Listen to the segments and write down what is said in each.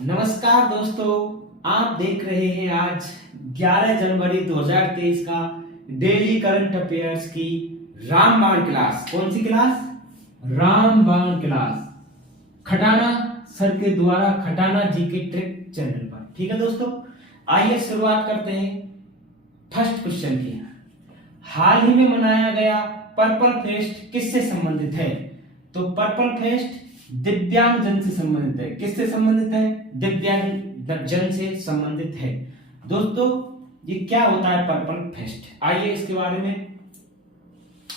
नमस्कार दोस्तों, आप देख रहे हैं आज 11 जनवरी 2023 का डेली करंट अफेयर्स की रामबाण क्लास। कौन सी क्लास? रामबाण क्लास, खटाना सर के द्वारा खटाना जी के ट्रिक चैनल पर। ठीक है दोस्तों, आइए शुरुआत करते हैं फर्स्ट क्वेश्चन की। हाल ही में मनाया गया पर्पल फेस्ट किससे संबंधित है? तो पर्पल फेस्ट दिव्यांग जन से संबंधित है। किससे संबंधित है? दिव्यांग जन से संबंधित है। दोस्तों, ये क्या होता है पर्पल फेस्ट? आइए इसके बारे में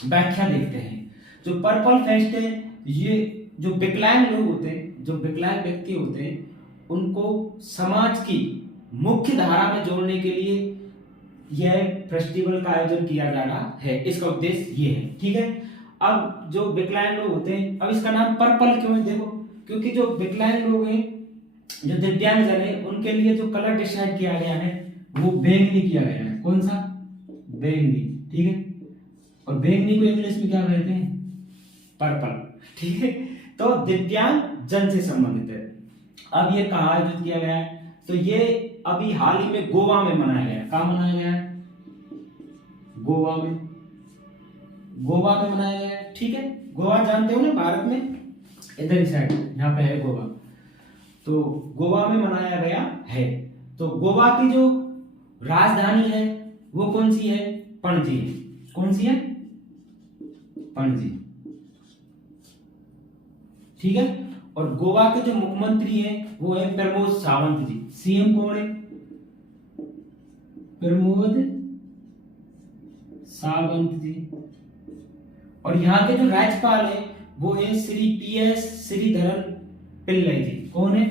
व्याख्या देखते हैं। जो पर्पल फेस्ट है, ये जो विकलांग लोग होते हैं, जो विकलांग व्यक्ति होते हैं, उनको समाज की मुख्य धारा में जोड़ने के लिए यह फेस्टिवल का आयोजन किया जा रहा है। इसका उद्देश्य ये है। ठीक है, अब जो विकलांग लोग होते हैं, अब इसका नाम पर्पल क्यों है? देखो, क्योंकि जो विकलांग लोग हैं, जो दिव्यांग जन है, उनके लिए जो कलर डिसाइड किया गया है वो बैंगनी किया गया है। कौन सा? बैंगनी। ठीक है, और बैंगनी को इंग्लिश में क्या कहते हैं? पर्पल। ठीक है, तो दिव्यांग जन से संबंधित है। अब ये कहाँ आयोजित किया गया है? तो ये अभी हाल ही में गोवा में मनाया गया है। कहाँ मनाया गया है? गोवा में। गोवा में मनाया गया है। ठीक है, गोवा जानते हो ना, भारत में इधर ही साइड यहाँ पे है गोवा। तो गोवा में मनाया गया है। तो गोवा की जो राजधानी है वो कौन सी है? पणजी। कौन सी है? पणजी। ठीक है, और गोवा के जो मुख्यमंत्री है वो है प्रमोद सावंत जी। सीएम कौन है? प्रमोद सावंत जी। और यहाँ के जो राज्यपाल है वो है श्री PS श्रीधरन पिल्लई जी। कौन है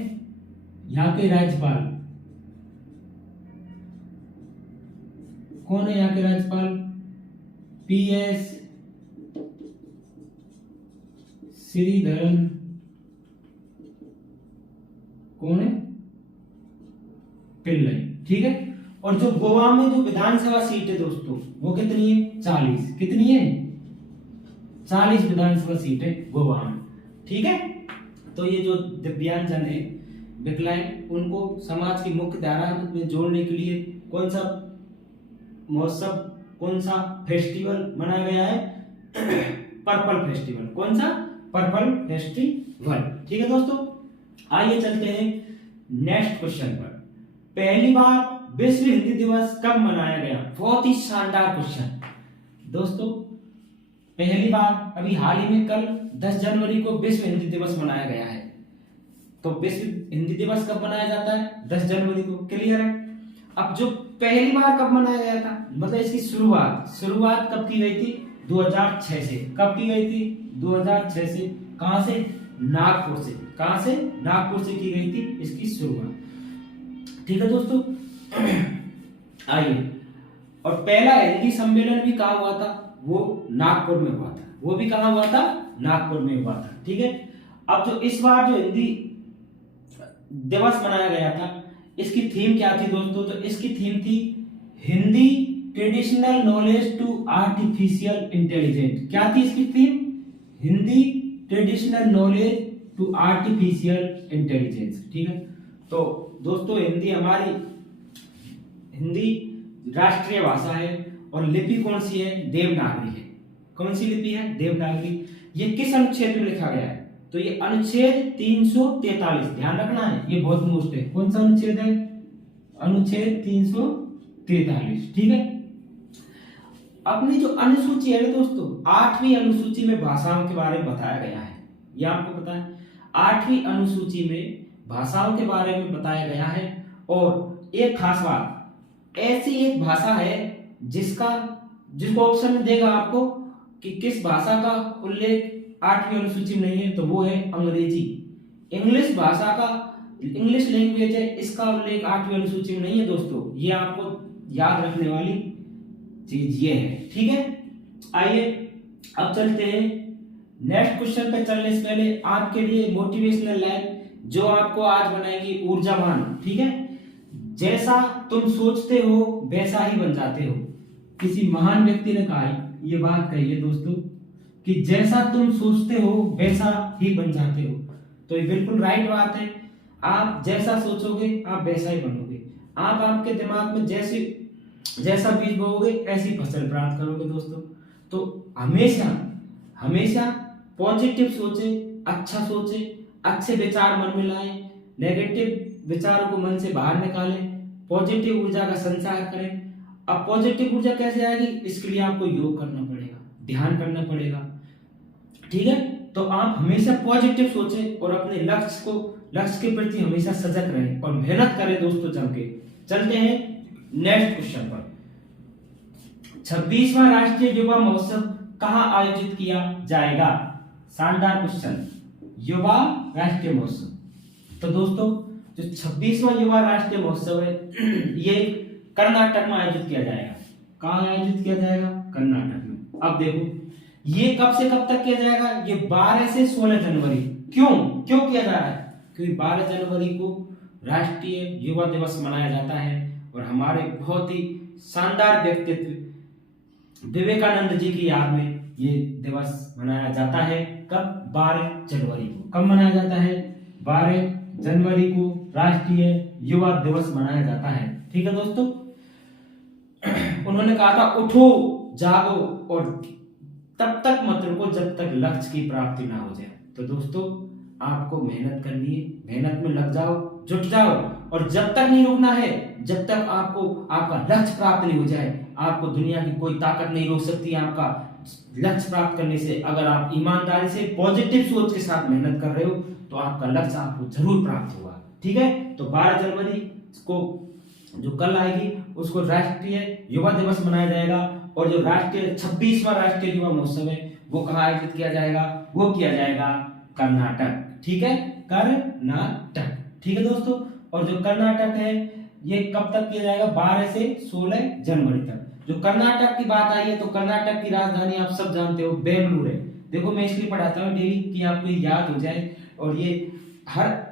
यहाँ के राज्यपाल? कौन है यहाँ के राज्यपाल? PS श्रीधरन। कौन है? पिल्लई। ठीक है, और जो गोवा में जो विधानसभा सीट है दोस्तों, वो कितनी है? 40। कितनी है? 40 विधानसभा सीट है गोवा में। ठीक है, तो ये जो दिव्यांग जन है, विकलांग, उनको समाज की मुख्य धारा में जोड़ने के लिए कौन सा महोत्सव, कौन सा फेस्टिवल मनाया गया है? Purple festival. कौन सा? Purple festival. ठीक है दोस्तों, आइए चलते हैं नेक्स्ट क्वेश्चन पर। पहली बार विश्व हिंदी दिवस कब मनाया गया? बहुत ही शानदार क्वेश्चन दोस्तों। पहली बार अभी हाल ही में कल 10 जनवरी को विश्व हिंदी दिवस मनाया गया है। तो विश्व हिंदी दिवस कब मनाया जाता है? 10 जनवरी को। क्लियर है? अब जो पहली बार कब मनाया गया था, मतलब इसकी शुरुआत कब की गई थी? 2006 से। कब की गई थी? 2006 से। कहां से? नागपुर से। कहां से? नागपुर से की गई थी इसकी शुरुआत। ठीक है दोस्तों, आइए, और पहला हिंदी सम्मेलन भी कहाँ हुआ था? वो नागपुर में हुआ था। वो भी कहाँ हुआ था? नागपुर में हुआ था। ठीक है, अब जो इस बार जो हिंदी दिवस मनाया गया था, इसकी थीम क्या थी दोस्तों? तो इसकी थीम थी Hindi traditional knowledge to artificial intelligence. क्या थी इसकी theme? Hindi traditional knowledge to artificial intelligence. ठीक है, तो दोस्तों हिंदी हमारी हिंदी राष्ट्रीय भाषा है और लिपि कौन सी है? देवनागरी है। कौन सी लिपि है? देवनागरी। ये किस अनुच्छेद में लिखा गया है? तो ये अनुच्छेद 343। ध्यान रखना है, ये बहुत मोस्ट है। कौन सा अनुच्छेद है? अनुच्छेद 343। ठीक है, अपनी जो अनुसूची है दोस्तों, 8वीं अनुसूची में भाषाओं के बारे में बताया गया है। ये आपको पता है, 8वीं अनुसूची में भाषाओं के बारे में बताया गया है। और एक खास बात, ऐसी एक भाषा है जिसको ऑप्शन में देगा आपको कि किस भाषा का उल्लेख 8वीं अनुसूची में नहीं है, तो वो है अंग्रेजी। इंग्लिश भाषा का, इंग्लिश लैंग्वेज है, इसका उल्लेख 8वीं अनुसूची में नहीं है दोस्तों। ये आपको याद रखने वाली चीज ये है। ठीक है, आइए अब चलते हैं नेक्स्ट क्वेश्चन पे। चलने से पहले आपके लिए मोटिवेशनल लाइन जो आपको आज बनाएगी ऊर्जावान। ठीक है, जैसा तुम सोचते हो वैसा ही बन जाते हो। किसी महान व्यक्ति ने कहा ये बात कही है दोस्तों कि जैसा तुम सोचते हो वैसा ही बन जाते हो। तो ये बिल्कुल राइट बात है। आप जैसा सोचोगे आप वैसा ही बनोगे। आप आपके दिमाग में जैसा बीज बोओगे ऐसी फसल प्राप्त करोगे दोस्तों। तो हमेशा हमेशा पॉजिटिव सोचे, अच्छा सोचे, अच्छे विचार मन में लाए, नेगेटिव विचारों को मन से बाहर निकालें, पॉजिटिव ऊर्जा का संचार करें। अब पॉजिटिव ऊर्जा कैसे आएगी, इसके लिए आपको योग करना पड़ेगा, ध्यान करना पड़ेगा, ठीक है। तो आप हमेशा पॉजिटिव सोचें और अपने लक्ष्य के प्रति हमेशा सजग रहें और मेहनत करें दोस्तों जम के। चलते हैं नेक्स्ट क्वेश्चन पर। 26वां राष्ट्रीय युवा महोत्सव कहां आयोजित किया जाएगा? शानदार क्वेश्चन, युवा राष्ट्रीय महोत्सव। तो दोस्तों जो 26वां युवा राष्ट्रीय महोत्सव है ये कर्नाटक में आयोजित किया जाएगा। कहां आयोजित किया जाएगा? कर्नाटक में। अब देखो ये कब से कब तक किया जाएगा? ये 12 से 16 जनवरी। क्यों किया जा रहा है? क्योंकि 12 जनवरी को राष्ट्रीय युवा दिवस मनाया जाता है और हमारे बहुत ही शानदार व्यक्तित्व विवेकानंद जी की याद में ये दिवस मनाया जाता है। कब? 12 जनवरी को। कब मनाया जाता है? 12 जनवरी को राष्ट्रीय युवा दिवस मनाया जाता है, ठीक है दोस्तों। उन्होंने कहा था उठो जागो और तब तक मत रुको जब तक लक्ष्य की प्राप्ति ना हो जाए। तो दोस्तों आपको मेहनत करनी है, मेहनत में लग जाओ, जुट जाओ और जब तक नहीं रुकना है, जब तक आपको आपका लक्ष्य प्राप्त नहीं हो जाए, आपको दुनिया की कोई ताकत नहीं रोक सकती आपका लक्ष्य प्राप्त करने से। अगर आप ईमानदारी से पॉजिटिव सोच के साथ मेहनत कर रहे हो तो आपका लक्ष्य आपको जरूर प्राप्त होगा, ठीक है। तो 12 जनवरी को जो कल आएगी उसको राष्ट्रीय युवा दिवस मनाया जाएगा और जो 26वां राष्ट्रीय युवा महोत्सव है वो कहाँ आयोजित किया जाएगा? वो किया जाएगा कर्नाटक, ठीक है, कर्नाटक, ठीक है दोस्तों। और जो कर्नाटक है ये कब तक किया जाएगा? 12 से 16 जनवरी तक। जो कर्नाटक की बात आई है तो कर्नाटक की राजधानी आप सब जानते हो बेंगलुरु है। देखो मैं इसलिए पढ़ाता हूँ डेली कि आपको याद हो जाए और ये हर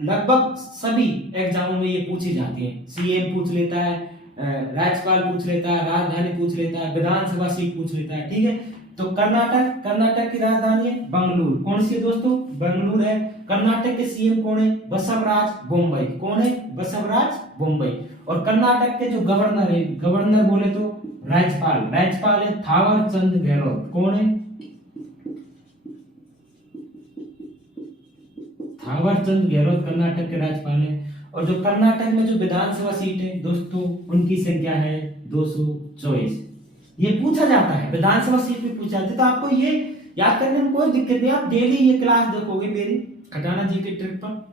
लगभग सभी एग्जामों में ये पूछी जाती है। सीएम पूछ लेता है, राज्यपाल पूछ लेता है, राजधानी पूछ लेता है, विधानसभा सीट पूछ लेता है, ठीक है। तो कर्नाटक की राजधानी है बेंगलुरु। कौन सी है दोस्तों? बेंगलुरु है। कर्नाटक के सीएम कौन है? बसवराज बोम्मई। कौन है? बसवराज बोम्मई। और कर्नाटक के जो गवर्नर है, गवर्नर बोले तो राज्यपाल है थावर चंद गहलोत। कौन है? थावर चंद गहलोत कर्नाटक के राज्यपाल है। और जो कर्नाटक में जो विधानसभा सीट है दोस्तों उनकी संख्या है 224। ये पूछा जाता है, विधानसभा सीट में पूछा जाता है। तो आपको ये याद करने में कोई दिक्कत नहीं, आप डेली ये क्लास देखोगे मेरी खटाना जी के ट्रिक पर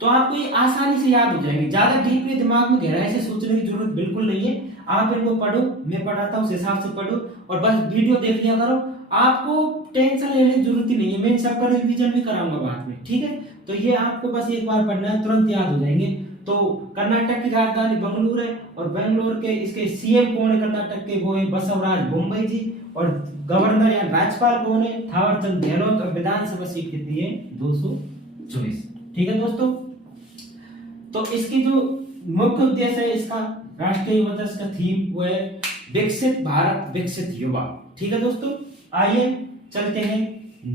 तो आपको ये आसानी से याद हो जाएंगे। ज्यादा डीपली दिमाग में गहराई से सोचने की जरूरत बिल्कुल नहीं है। आप इनको पढ़ो, मैं पढ़ाता हूँ उस हिसाब से पढ़ो और बस वीडियो देख लिया करो। आपको टेंशन लेने की जरूरत ही नहीं है, मैं सबका रिवीजन भी कराऊंगा बाद में, ठीक है। तो ये आपको बस एक बार पढ़ना है, तुरंत याद हो जाएंगे। तो कर्नाटक की राजधानी बेंगलुरु है और बेंगलुरु के इसके सीएम कौन है कर्नाटक के? वो है बसवराज बोम्मई जी। और गवर्नर या राज्यपाल कौन है? थावर चंद गहलोत। और विधानसभा सीट कितनी है? 224, ठीक है दोस्तों। तो इसकी जो मुख्य उद्देश्य है इसका राष्ट्रीय युवा दिवस का थीम वो है विकसित भारत विकसित युवा, ठीक है दोस्तों। आइए चलते हैं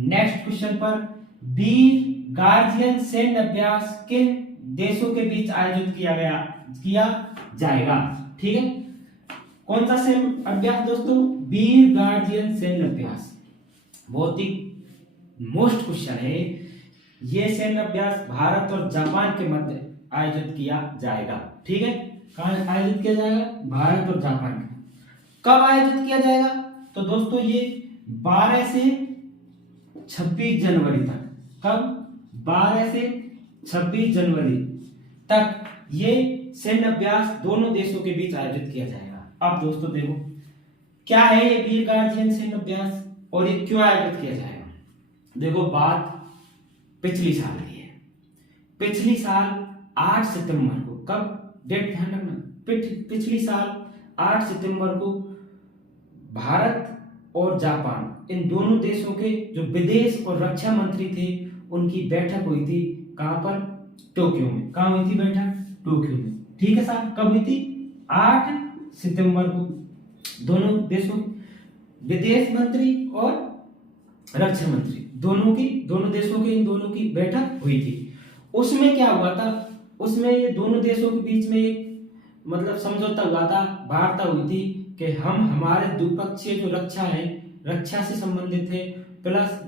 नेक्स्ट क्वेश्चन पर। वीर गार्जियन सैन्य अभ्यास किन देशों के बीच आयोजित किया जाएगा? ठीक है, कौन सा सैन्य अभ्यास दोस्तों? वीर गार्जियन सैन्य अभ्यास। बहुत ही मोस्ट क्वेश्चन है ये। सैन्य अभ्यास भारत और जापान के मध्य आयोजित किया जाएगा, ठीक है। कहां आयोजित किया जाएगा? भारत और जापान के। कब आयोजित किया जाएगा? तो दोस्तों ये 12 से 26 जनवरी तक। कब? 12 से 26 जनवरी तक ये सैन्य अभ्यास दोनों देशों के बीच आयोजित किया जाएगा। अब दोस्तों देखो क्या है ये वीर गार्जियन सैन्य अभ्यास और ये क्यों आयोजित किया जाएगा। देखो बात पिछली साल की है। पिछली साल 8 सितंबर को, कब? डेट ध्यान रखना, पिछली साल 8 सितंबर को भारत और जापान इन दोनों देशों के जो विदेश और रक्षा मंत्री थे उनकी बैठक हुई थी। कहां पर? टोक्यो में। कहां हुई थी बैठक? टोक्यो में, ठीक है साहब। कब हुई थी? 8 सितंबर को दोनों देशों विदेश मंत्री और रक्षा मंत्री दोनों देशों की इन दोनों की बैठक हुई थी। उसमें क्या हुआ था, उसमें ये दोनों देशों के बीच में एक मतलब समझौता हुआ था, वार्ता हुई थी कि हम हमारे द्विपक्षीय जो रक्षा है, रक्षा से संबंधित है, प्लस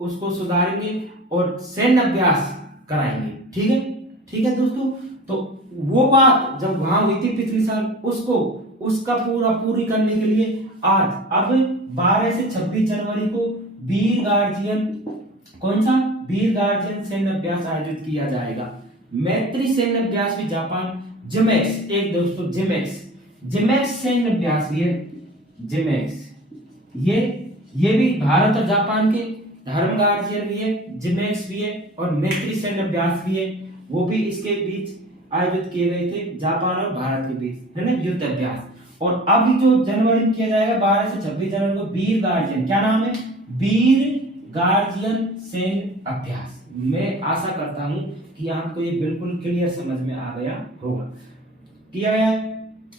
उसको सुधारेंगे और सैन्य अभ्यास कराएंगे। ठीक है दोस्तों। तो वो बात जब वहां हुई थी पिछले साल, उसको उसका पूरी करने के लिए आज अब 12 से 26 जनवरी को वीर गार्जियन, कौन सा, वीर गार्जियन सैन्य अभ्यास आयोजित किया जाएगा। मैत्री सैन्य अभ्यास भी जापान, जिमेक्स, एक दोस्तों जिमेक्स सैन्य अभ्यास भी है, जिमेक्स, ये भी भारत और जापान के धर्म गार्जियन भी है, जिमेक्स भी है, और मैत्री सैन्य अभ्यास भी है, वो भी इसके बीच आयोजित किए गए थे जापान और भारत के बीच, है ना, युद्ध अभ्यास। और अभी जो जनवरी में किया जाएगा 12 से 26 जनवरी को वीर गार्जियन, क्या नाम है, वीर गार्जियन सैन्य अभ्यास। मैं आशा करता हूं कि आपको ये बिल्कुल क्लियर समझ में आ गया होगा। किया गया है।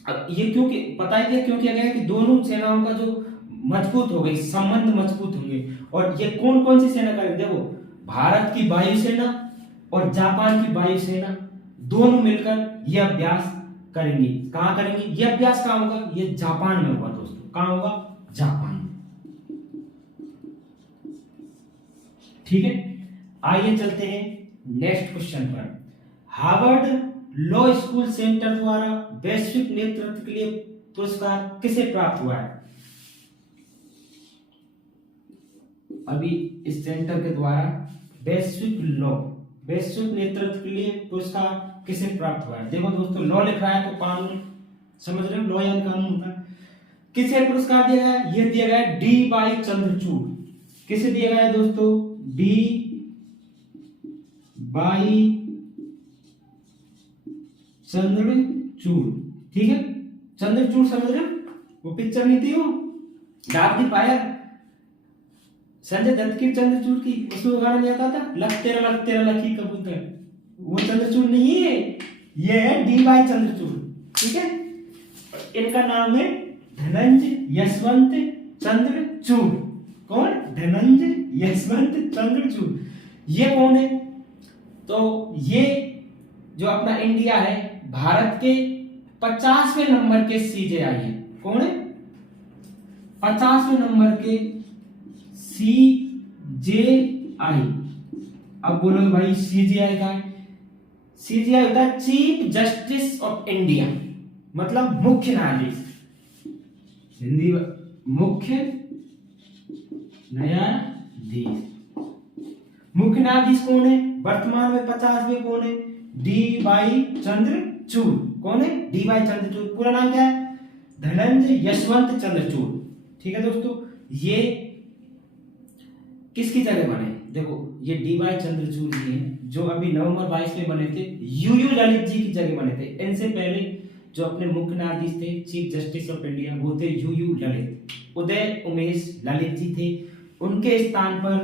अब ये क्योंकि पता है क्यों किया गया है कि दोनों सेनाओं का जो मजबूत हो गई, संबंध मजबूत होंगे। और ये कौन कौन सी सेना करेंगे, देखो भारत की वायुसेना और जापान की वायुसेना दोनों मिलकर यह अभ्यास करेंगी। कहां करेंगी ये अभ्यास, कहां होगा, ये जापान में होगा दोस्तों। कहां होगा, जापान में। ठीक है, आइए चलते हैं नेक्स्ट क्वेश्चन पर। हार्वर्ड लॉ स्कूल सेंटर द्वारा वैश्विक नेतृत्व के लिए पुरस्कार किसे प्राप्त हुआ है। अभी इस सेंटर के द्वारा वैश्विक नेतृत्व के लिए पुरस्कार किसे प्राप्त हुआ है। देखो दोस्तों, लॉ लिख रहा है तो कानून समझ रहे हो, लॉ यानी कानून होता है। किसे पुरस्कार दिया गया है, ये दिया गया है डी वाई चंद्रचूड़। किसे दिया गया है दोस्तों, डी वाई चंद्रचूड़। ठीक है, चंद्रचूड़ समझ रहे हो, वो पिक्चर नहीं थी, वो डाक दी पाया संजय दत्त की चंद्रचूड़ की, उसमें गाना नहीं आता था, लख तेरा लखी कबूतर, वो चंद्रचूड़ नहीं है, ये है डी वाई चंद्रचूड़। ठीक है, इनका नाम है धनंजय यशवंत चंद्रचूड़। कौन, धनंजय यशवंत चंद्रचूड़। ये कौन है, तो ये जो अपना इंडिया है, भारत के 50वें नंबर के सीजेआई है। कौन है, 50वें नंबर के सीजेआई। अब बोलो भाई सीजेआई का है, सीजेआई होता है चीफ जस्टिस ऑफ इंडिया, मतलब मुख्य न्यायाधीश, हिंदी मुख्य न्यायाधीश। मुख्य न्यायाधीश कौन है वर्तमान में 50वें, कौन है, डी वाई चंद्रचूड़। कौन है, डी वाई चंद्रचूड़। पूरा नाम क्या है, धनंजय यशवंत चंद्रचूड़। ठीक है दोस्तों, ये किसकी जगह बने, देखो ये डी वाई चंद्रचूड़ जी हैं जो अभी नवंबर 22 में बने थे, यूयू ललित जी की जगह बने थे। इनसे पहले जो अपने मुख्य न्यायाधीश थे, चीफ जस्टिस ऑफ इंडिया, वो थे यूयू ललित, उदय उमेश ललित जी थे। उनके स्थान पर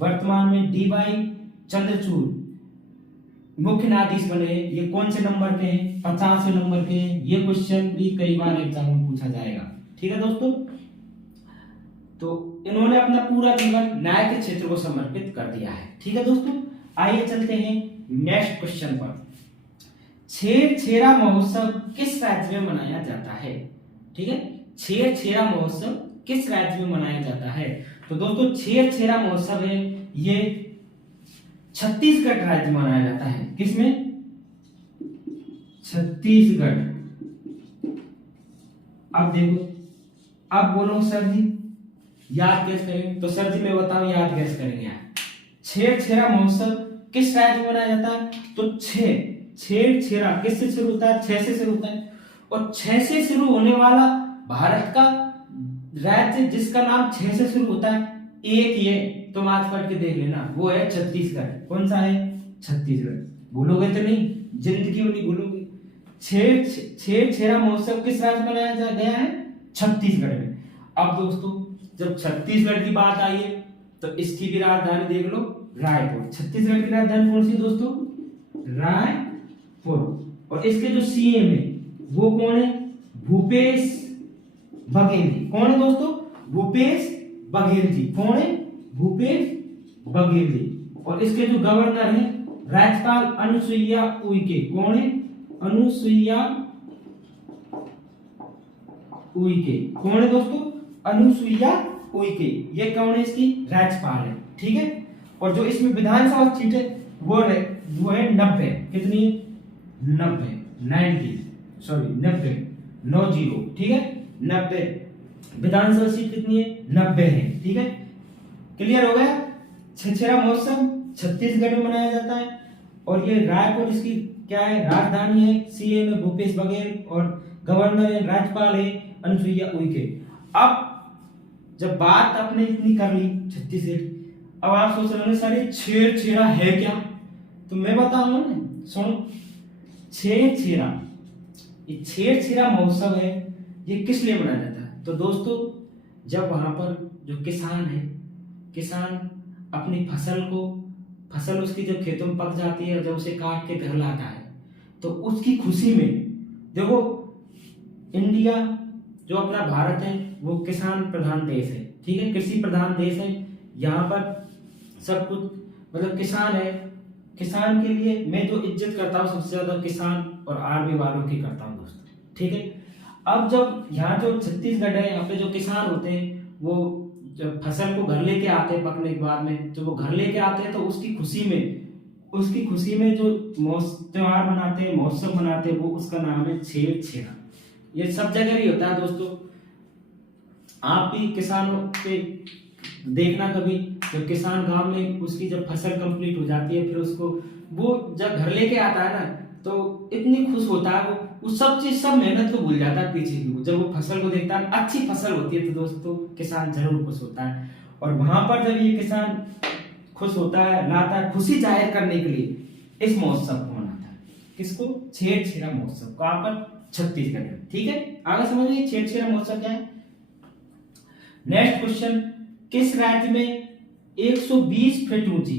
वर्तमान में डी वाई चंद्रचूड़ मुख्य न्यायाधीश बने हैं। ये कौन से नंबर के हैं, 50वें नंबर के हैं। ये क्वेश्चन भी कई बार एग्जाम में पूछा जाएगा। ठीक है दोस्तों, तो इन्होंने अपना पूरा जीवन न्याय के क्षेत्र को समर्पित कर दिया है। ठीक है दोस्तों, आइए चलते हैं नेक्स्ट क्वेश्चन पर। छेरछेरा महोत्सव किस राज्य में मनाया जाता है। ठीक है, छेरछेरा महोत्सव किस राज्य में मनाया जाता है, तो दोस्तों छेरछेरा महोत्सव है ये छत्तीसगढ़ राज्य में मनाया जाता है। किसमें, छत्तीसगढ़। अब देखो, अब बोलो सर जी याद कैसे करेंगे, तो सर जी मैं बताऊं याद कैसे करेंगे यार। छेरछेरा महोत्सव किस राज्य में मनाया जाता है, तो छेरछेरा किससे शुरू होता है, 6 से शुरू होता है, और 6 से शुरू होने वाला भारत का राज्य जिसका नाम 6 से शुरू होता है, एक ही है, तुम आज पढ़ के देख लेना, वो है छत्तीसगढ़। कौन सा है, छत्तीसगढ़। भूलोगे तो नहीं, जिंदगी में नहीं भूलोगे। छेरछेरा महोत्सव किस राज्य में मनाया गया है, छत्तीसगढ़ में। अब दोस्तों जब छत्तीसगढ़ की बात आई है तो इसकी भी राजधानी देख लो, रायपुर। छत्तीसगढ़ की राजधानी कौन सी दोस्तों, रायपुर। और इसके जो सीएम है वो कौन है, भूपेश बघेल जी। कौन है दोस्तों, भूपेश बघेल जी। कौन है, भूपेश बघेल जी। और इसके जो गवर्नर है राज्यपाल अनुसुईया उइके। कौन है? अनुसुईया उइके। कौन है दोस्तों? अनुसुईया उइके। ये कौन है? इसकी राज्यपाल है। ठीक है। और जो इसमें विधानसभा सीट है वो है 90। कितनी? 90। 90 सॉरी 90 90। ठीक है। 90 विधानसभा सीट कितनी है? 90 है। ठीक है। क्लियर हो गया? छछेरा महोत्सव छत्तीसगढ़ में मनाया जाता है और ये रायपुर इसकी क्या है? राजधानी है। सीएम है भूपेश बघेल और गवर्नर है, राज्यपाल है अनुसुईया उइके। अब जब बात आपने इतनी कर ली छत्तीसगढ़, अब आप सोच रहे हो सारे छेड़ा है क्या? तो मैं बताऊंगा ना, सुनो। छेड़ा, ये छेड़ा महोत्सव है, ये किस लिए मनाया जाता है? तो दोस्तों जब वहां पर जो किसान है, किसान अपनी फसल उसकी जब खेतों में पक जाती है और जब उसे काट के घर लाता है तो उसकी खुशी में, देखो इंडिया जो अपना भारत है वो किसान प्रधान देश है। ठीक है। कृषि प्रधान देश है। यहाँ पर सब कुछ मतलब किसान है। किसान के लिए मैं जो इज्जत करता हूँ सबसे ज्यादा किसान और आर्मी वालों की करता हूँ दोस्तों। ठीक है। अब जब यहाँ जो छत्तीसगढ़ है, यहाँ पे जो किसान होते हैं वो जब फसल को घर लेके आते हैं पकने के बाद में, जब वो घर लेके आते हैं तो उसकी खुशी में जो त्योहार मनाते हैं, महोत्सव मनाते हैं, वो उसका नाम है छेड़ा। ये सब जगह ही होता है दोस्तों। आप भी किसानों के देखना कभी, जब किसान गांव में उसकी जब फसल कंप्लीट हो जाती है फिर उसको वो जब घर लेके आता है ना तो इतनी खुश होता है, वो सब चीज सब मेहनत को भूल जाता है पीछे की। जब वो फसल को देखता है अच्छी फसल होती है तो दोस्तों किसान जरूर खुश होता है। और वहां पर जब ये किसान खुश होता है, लाता है, खुशी जाहिर करने के लिए इस महोत्सव को मनाता है। किसको? छेड़ा महोत्सव। कहां पर? छत्तीसगढ़ में। ठीक है। आगे समझिए छेड़ा महोत्सव क्या है। नेक्स्ट क्वेश्चन, किस राज्य में 120 फीट ऊंची,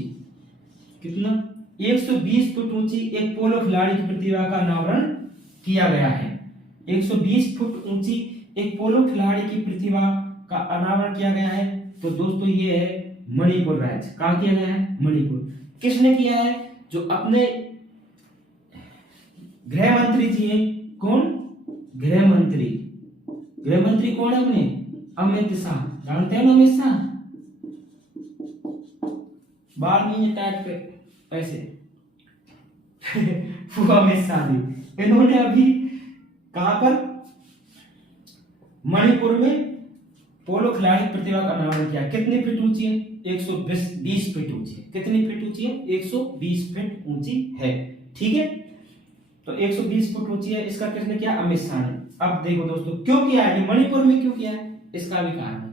कितना? 120 फुट ऊंची एक पोलो खिलाड़ी की प्रतिभा का अनावरण किया गया है। 120 फुट ऊंची एक पोलो खिलाड़ी की प्रतिभा का अनावरण किया गया है। तो दोस्तों ये है मणिपुर राज्य। कहां किया गया है? मणिपुर। किसने किया है? जो अपने गृह मंत्री जी हैं। कौन? गृह मंत्री कौन है अपने? अमित शाह। जानते हैं ना अमित शाह? बाल नहीं है टाइट पे ऐसे फुआ में शादी। इन्होंने अभी कहां पर? मणिपुर में पोलो खिलाड़ी प्रतिभा का अनावरण किया। कितनी फीट ऊंची है? 120 फीट ऊंची है। कितनी फीट ऊंची है? 120 फीट ऊंची है। ठीक है। तो 120 फुट ऊंची है। इसका किसने किया? अमित शाह ने। अब देखो दोस्तों क्यों किया है? मणिपुर में क्यों किया है? इसका भी कारण है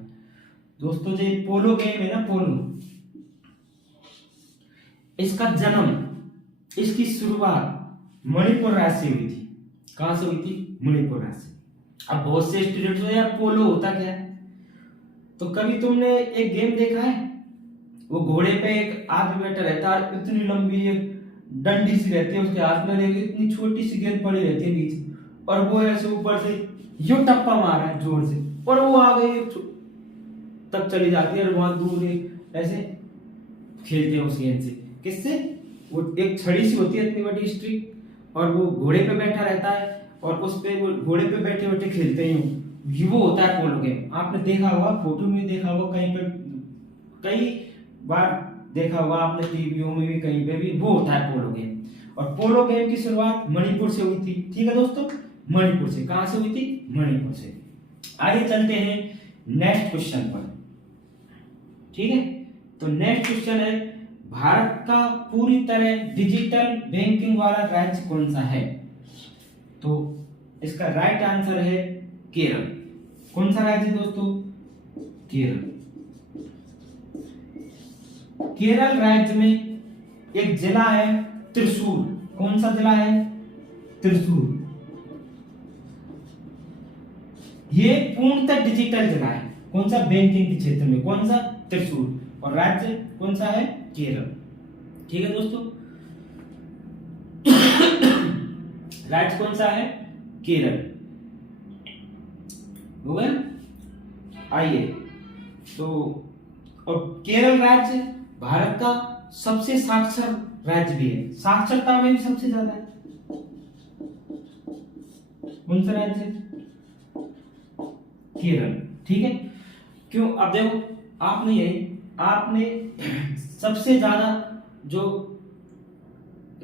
दोस्तों। जो पोलो गेम है ना, पोलो, इसका जन्म, इसकी शुरुआत मणिपुर राज्य से हुई थी। कहां से हुई थी? मणिपुर राज्य से। अब बहुत से स्टूडेंट्स हो यार पोलो होता क्या है? तो कभी तुमने एक गेम देखा है? वो घोड़े पे एक आदमी बैठा रहता है, इतनी लंबी एक डंडी सी रहती है उसके हाथ में, इतनी छोटी सी गेंद पड़ी रहती है नीचे, और वो ऐसे ऊपर से यो टप्पा मारा है जोर से और वो आ गई तब चली जाती है और वहां दूर ऐसे खेलते हैं उस गेंद से। किससे? वो एक छड़ी सी होती है इतनी बड़ी स्ट्रिक और वो घोड़े पे बैठा रहता है और उस पे वो घोड़े पे बैठे बैठे खेलते हैं। वो होता है पोलो गेम। आपने देखा होगा, फोटो में देखा होगा, कहीं पे कई बार देखा होगा आपने, टीवीओ में भी, कहीं पे भी। वो होता है पोलो गेम। और पोलो गेम की शुरुआत मणिपुर से हुई थी। ठीक है दोस्तों, मणिपुर से। कहां से हुई थी? मणिपुर से। आगे चलते हैं नेक्स्ट क्वेश्चन पर। ठीक है। तो नेक्स्ट क्वेश्चन है, भारत का पूरी तरह डिजिटल बैंकिंग वाला राज्य कौन सा है? तो इसका राइट आंसर है केरल। कौन सा राज्य दोस्तों? केरल। केरल राज्य में एक जिला है त्रिशूर। कौन सा जिला है? त्रिशूर। ये पूर्णतः डिजिटल जिला है। कौन सा? बैंकिंग के क्षेत्र में। कौन सा? त्रिशूर। और राज्य कौन सा है? केरल। ठीक है दोस्तों, राज्य कौन सा है? केरल। हो गया? आइए तो, और केरल राज्य भारत का सबसे साक्षर राज्य भी है, साक्षरता में भी सबसे ज्यादा है। कौन सा राज्य? केरल। ठीक है, क्यों? अब देखो आपने सबसे ज्यादा जो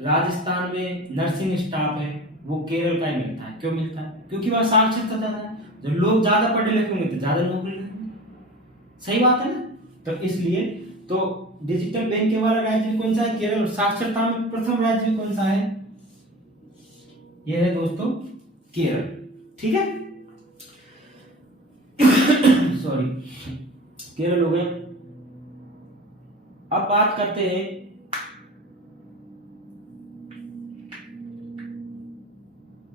राजस्थान में नर्सिंग स्टाफ है वो केरल का ही मिलता है। क्यों मिलता है? क्योंकि वहां साक्षरता ज्यादा है। जब लोग ज्यादा पढ़े लिखे होंगे तो ज्यादा नौकरी लगेगी। सही बात है ना? तो इसलिए तो डिजिटल बैंक वाला राज्य कौन सा है? केरल। साक्षरता में प्रथम राज्य कौन सा है? यह है दोस्तों केरल। ठीक है, सॉरी, केरल हो गया। अब बात करते हैं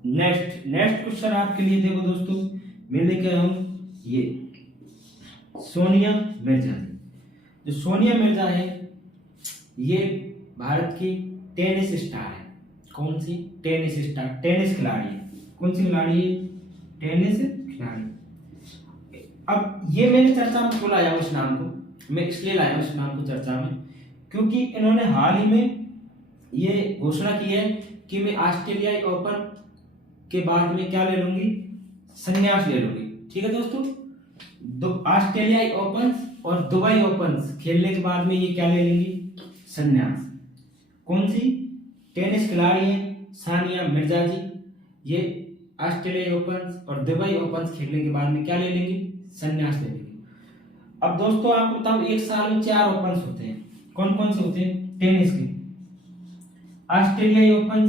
नेक्स्ट क्वेश्चन आपके लिए। देखो दोस्तों, मैं लेके आया हूं ये सोनिया मिर्जा। जो सोनिया मिर्जा है ये भारत की टेनिस स्टार है। कौन सी? टेनिस स्टार, टेनिस खिलाड़ी है। कौन सी खिलाड़ी है? टेनिस खिलाड़ी। अब ये मैंने चर्चा में क्यों लाया उस नाम को? मैं इसलिए लाया उस नाम को चर्चा में क्योंकि इन्होंने हाल ही में ये घोषणा की है कि मैं ऑस्ट्रेलियाई ओपन के बाद में क्या ले लूंगी? संन्यास ले लूंगी। ठीक है दोस्तों, ऑस्ट्रेलियाई ओपन और दुबई ओपन खेलने के बाद में ये क्या ले लेंगी? संन्यास। कौन सी? टेनिस खिलाड़ी है सानिया मिर्जा जी। ये ऑस्ट्रेलियाई ओपन और दुबई ओपन खेलने के बाद में क्या ले लेंगी? संन्यास ले लेंगी। अब दोस्तों आपको बताऊं, एक साल में 4 ओपन होते हैं। कौन कौन से होते हैं? टेनिस के ऑस्ट्रेलियाई open,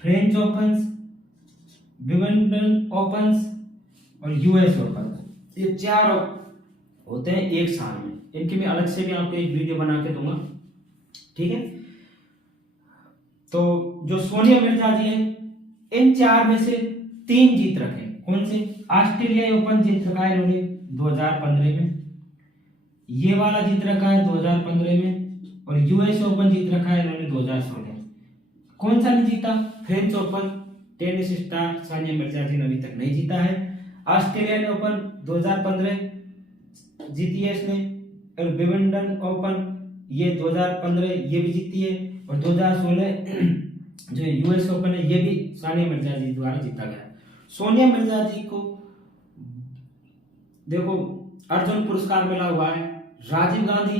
French open, Wimbledon open और यूएस ओपन। ये 4 होते हैं एक साल में। इनकी मैं अलग से भी आपको एक वीडियो बना के दूंगा। ठीक है, तो जो सोनिया मिर्जा जी है इन 4 में से 3 जीत रखे। कौन से? ऑस्ट्रेलियाई ओपन जीत रखा है इन्होंने 2015 में, ये वाला जीत रखा है 2015 में, और यूएस ओपन जीत रखा है इन्होंने 2016। कौन सा नहीं जीता? French Open tennis star Sania Mirza ji ने अभी तक नहीं जीता है। ऑस्ट्रेलियन ओपन 2015 जीती है इसने, और विंबलडन ओपन ये 2015 ये भी जीती है, और 2016 जो यूएस ओपन है ये भी सानिया मिर्जा जी द्वारा जीता गया। सोनिया मिर्जा जी को देखो अर्जुन पुरस्कार मिला हुआ है, राजीव गांधी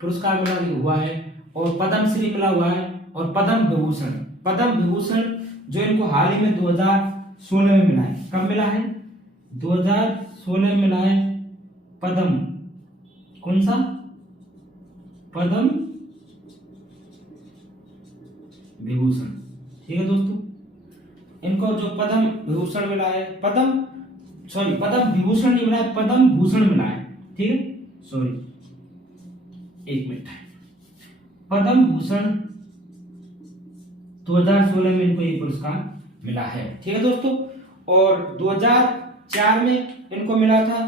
पुरस्कार मिला हुआ है, और पद्मश्री मिला हुआ है, और पद्म विभूषण जो इनको हाल ही में 2016 में मिला है। कब मिला है? 2016 में मिला है पद्म। कौन सा? पद्म विभूषण। ठीक है दोस्तों, इनको जो पद्म विभूषण मिला है, पद्म विभूषण नहीं मिला है, पद्म भूषण मिला है। ठीक है, सॉरी एक मिनट। पद्म भूषण 2016 में इनको ये पुरस्कार मिला है। ठीक है दोस्तों, और 2004 में इनको मिला था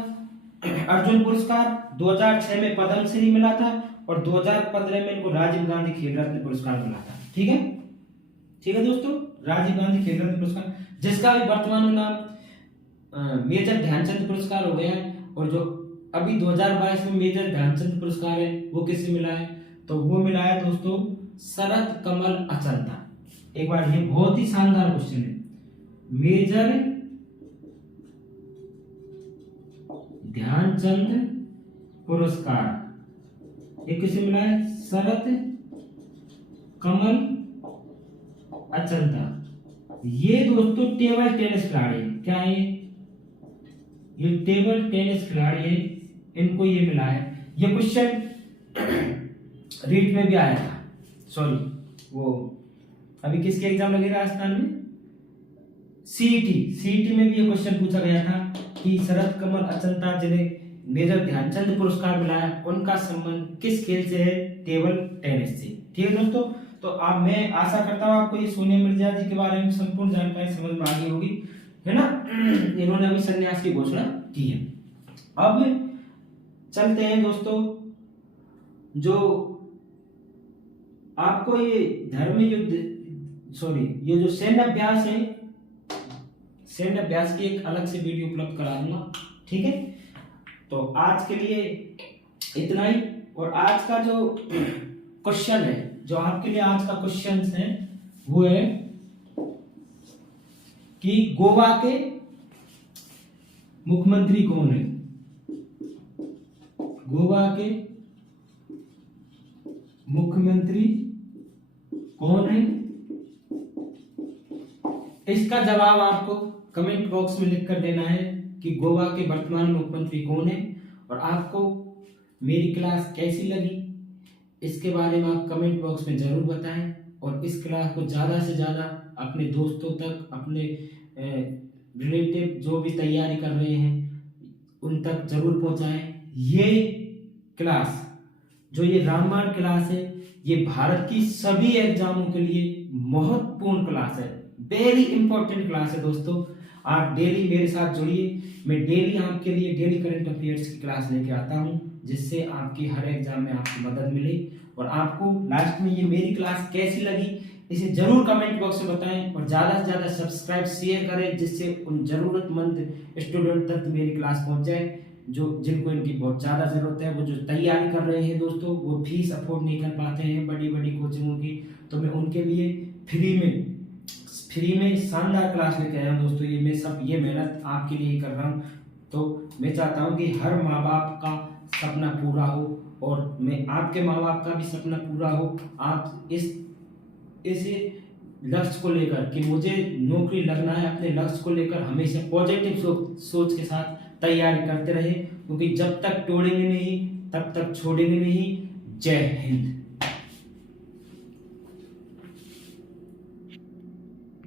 अर्जुन पुरस्कार, 2006 में पद्मश्री मिला था, और 2015 में इनको राजीव गांधी खेल रत्न पुरस्कार मिला था। ठीक है दोस्तों, राजीव गांधी खेल रत्न पुरस्कार, जिसका भी वर्तमान में नाम मेजर ध्यानचंद पुरस्कार हो गया है। और जो अभी 2022 में मेजर ध्यानचंद पुरस्कार है वो किससे मिला है? तो वो मिला है दोस्तों शरद कमल अचंता। एक बार, ये बहुत ही शानदार क्वेश्चन है। मेजर ध्यानचंद पुरस्कार ये किसे मिला है? शरद कमल अचंता। ये दोस्तों टेबल टेनिस खिलाड़ी है। क्या है ये? टेबल टेनिस खिलाड़ी है, इनको ये मिला है। ये क्वेश्चन रीट में भी आया था, सॉरी वो अभी किसके एग्जाम लगे राजस्थान में? सीईटी में भी ये क्वेश्चन पूछा गया था कि शरद कमल अचंता जिन्हें मेजर ध्यानचंद पुरस्कार मिला है उनका संबंध किस खेल से है? टेबल टेनिस से। ठीक है दोस्तों, तो अब मैं आशा करता हूँ आपको ये सोनिया मिर्जा जी के बारे में संपूर्ण जानकारी समझ में आ गई होगी, है ना? इन्होंने अभी संन्यास की घोषणा की है। अब चलते हैं दोस्तों, जो आपको ये धर्म ये जो सैन्य अभ्यास है, सैन्य अभ्यास की एक अलग से वीडियो उपलब्ध करा दूंगा। ठीक है, तो आज के लिए इतना ही। और आज का जो क्वेश्चन है, जो आपके लिए आज का क्वेश्चन है वो है कि गोवा के मुख्यमंत्री कौन है। गोवा के मुख्यमंत्री कौन है, इसका जवाब आपको कमेंट बॉक्स में लिख कर देना है कि गोवा के वर्तमान मुख्यमंत्री कौन है। और आपको मेरी क्लास कैसी लगी इसके बारे में आप कमेंट बॉक्स में जरूर बताएं, और इस क्लास को ज़्यादा से ज़्यादा अपने दोस्तों तक, अपने रिलेटिव जो भी तैयारी कर रहे हैं उन तक जरूर पहुंचाएं। ये क्लास, जो ये रामबाण क्लास है, ये भारत की सभी एग्जामों के लिए महत्वपूर्ण क्लास है, वेरी इंपॉर्टेंट क्लास है दोस्तों। आप डेली मेरे साथ जुड़िए, मैं डेली आपके लिए डेली करंट अफेयर्स की क्लास लेके आता हूं, जिससे आपकी हर एग्जाम में आपकी मदद मिले। और आपको लास्ट में ये मेरी क्लास कैसी लगी इसे जरूर कमेंट बॉक्स में बताएं, और ज़्यादा से ज़्यादा सब्सक्राइब शेयर करें, जिससे उन जरूरतमंद स्टूडेंट तक मेरी क्लास पहुंच जाए, जो जिनको इनकी बहुत ज़्यादा ज़रूरत है। वो जो तैयारी कर रहे हैं दोस्तों, वो फीस अफोर्ड नहीं कर पाते हैं बड़ी बड़ी कोचिंगों की, तो मैं उनके लिए फ्री में शानदार क्लास लेके आया हूँ दोस्तों। ये मेहनत आपके लिए ही कर रहा हूँ। तो मैं चाहता हूँ कि हर माँ बाप का सपना पूरा हो, और मैं आपके माँ बाप का भी सपना पूरा हो। आप इस लक्ष्य को लेकर कि मुझे नौकरी लगना है, अपने लक्ष्य को लेकर हमेशा पॉजिटिव सोच के साथ तैयारी करते रहे, क्योंकि जब तक तोड़ेंगे नहीं तब तक छोड़ेंगे नहीं। जय हिंद।